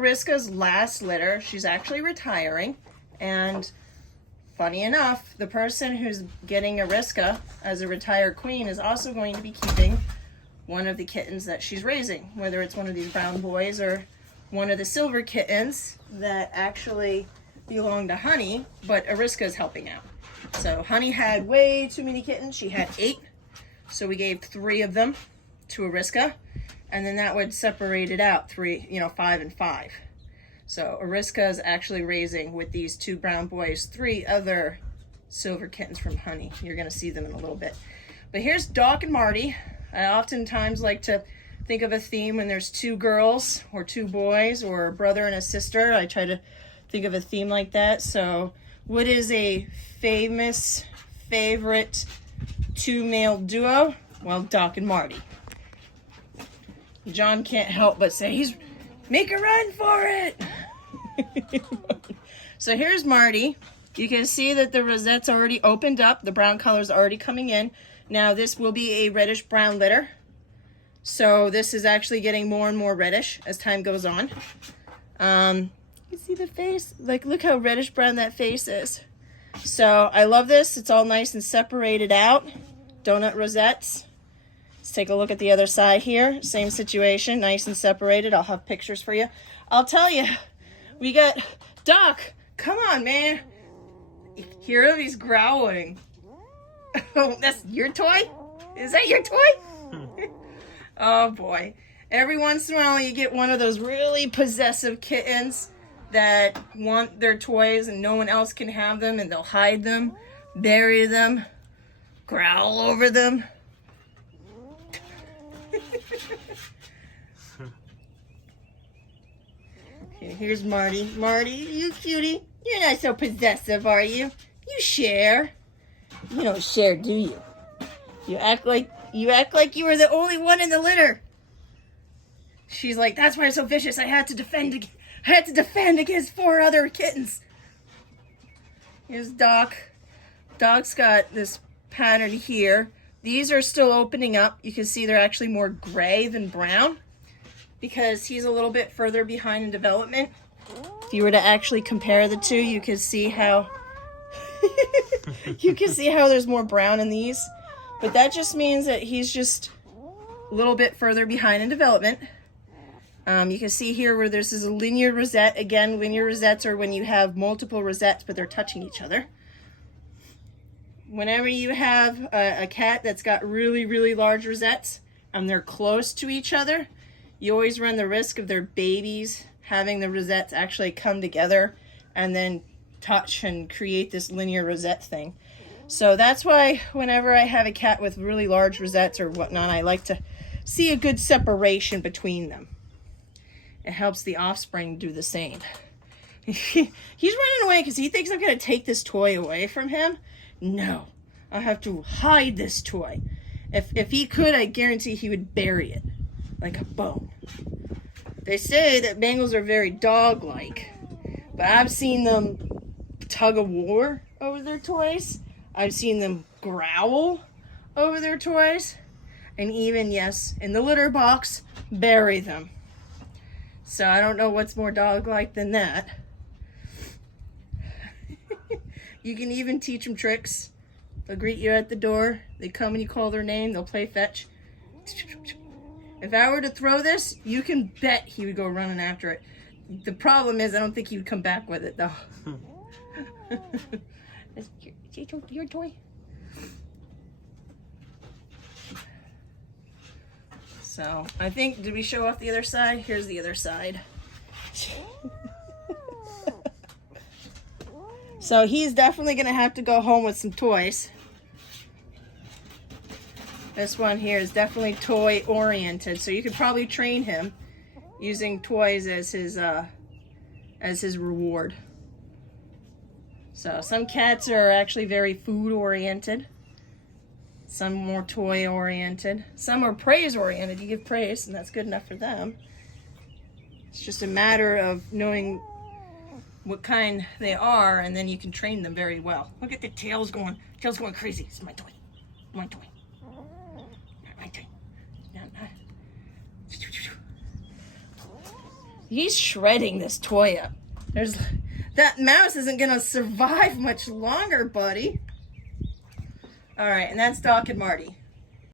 Iriska's last litter. She's actually retiring, and funny enough, the person who's getting Iriska as a retired queen is also going to be keeping one of the kittens that she's raising, whether it's one of these brown boys or one of the silver kittens that actually belong to Honey, but Iriska is helping out. So Honey had way too many kittens. She had 8, so we gave 3 of them to Iriska, and then that would separate it out 5 and 5. So Iriska is actually raising with these 2 brown boys 3 other silver kittens from Honey. You're gonna see them in a little bit. But here's Doc and Marty. I oftentimes like to think of a theme when there's 2 girls or 2 boys or a brother and a sister. I try to think of a theme like that. So what is a favorite 2 male duo? Well, Doc and Marty. John can't help but say, make a run for it. So here's Marty. You can see that the rosette's already opened up. The brown color's already coming in. Now this will be a reddish brown litter. So this is actually getting more and more reddish as time goes on. You see the face? Like, look how reddish brown that face is. So I love this. It's all nice and separated out. Donut rosettes. Let's take a look at the other side here. Same situation, nice and separated. I'll have pictures for you. I'll tell you, we got Doc. Come on, man. Hear him? He's growling. Oh, that's your toy? Is that your toy? Oh boy. Every once in a while you get one of those really possessive kittens that want their toys and no one else can have them, and they'll hide them, bury them, growl over them. Okay, here's Marty. Marty, you cutie. You're not so possessive, are you? You share. You don't share, do you? You act like you were the only one in the litter. She's like, that's why I'm so vicious. I had to defend against 4 other kittens. Here's Doc. Doc's got this pattern here. These are still opening up. You can see they're actually more gray than brown because he's a little bit further behind in development. If you were to actually compare the 2, you can see how there's more brown in these. But that just means that he's just a little bit further behind in development. You can see here where this is a linear rosette. Again, linear rosettes are when you have multiple rosettes, but they're touching each other. Whenever you have a cat that's got really, really large rosettes and they're close to each other, you always run the risk of their babies having the rosettes actually come together and then touch and create this linear rosette thing. So that's why whenever I have a cat with really large rosettes or whatnot, I like to see a good separation between them. It helps the offspring do the same. He's running away because he thinks I'm going to take this toy away from him. No, I have to hide this toy. If he could, I guarantee he would bury it like a bone. They say that Bengals are very dog-like, but I've seen them tug a war over their toys. I've seen them growl over their toys, and even, yes, in the litter box, bury them. So I don't know what's more dog-like than that. You can even teach them tricks. They'll greet you at the door. They come and you call their name. They'll play fetch. If I were to throw this, you can bet he would go running after it. The problem is I don't think he would come back with it, though. Is your toy? So I think, did we show off the other side? Here's the other side. So he's definitely going to have to go home with some toys. This one here is definitely toy oriented, so you could probably train him using toys as his reward. So some cats are actually very food oriented. Some more toy oriented. Some are praise oriented. You give praise and that's good enough for them. It's just a matter of knowing what kind they are, and then you can train them very well. Look at the tail's going crazy. It's my toy. My toy. My toy. He's shredding this toy up. That mouse isn't going to survive much longer, buddy. All right, and that's Doc and Marty.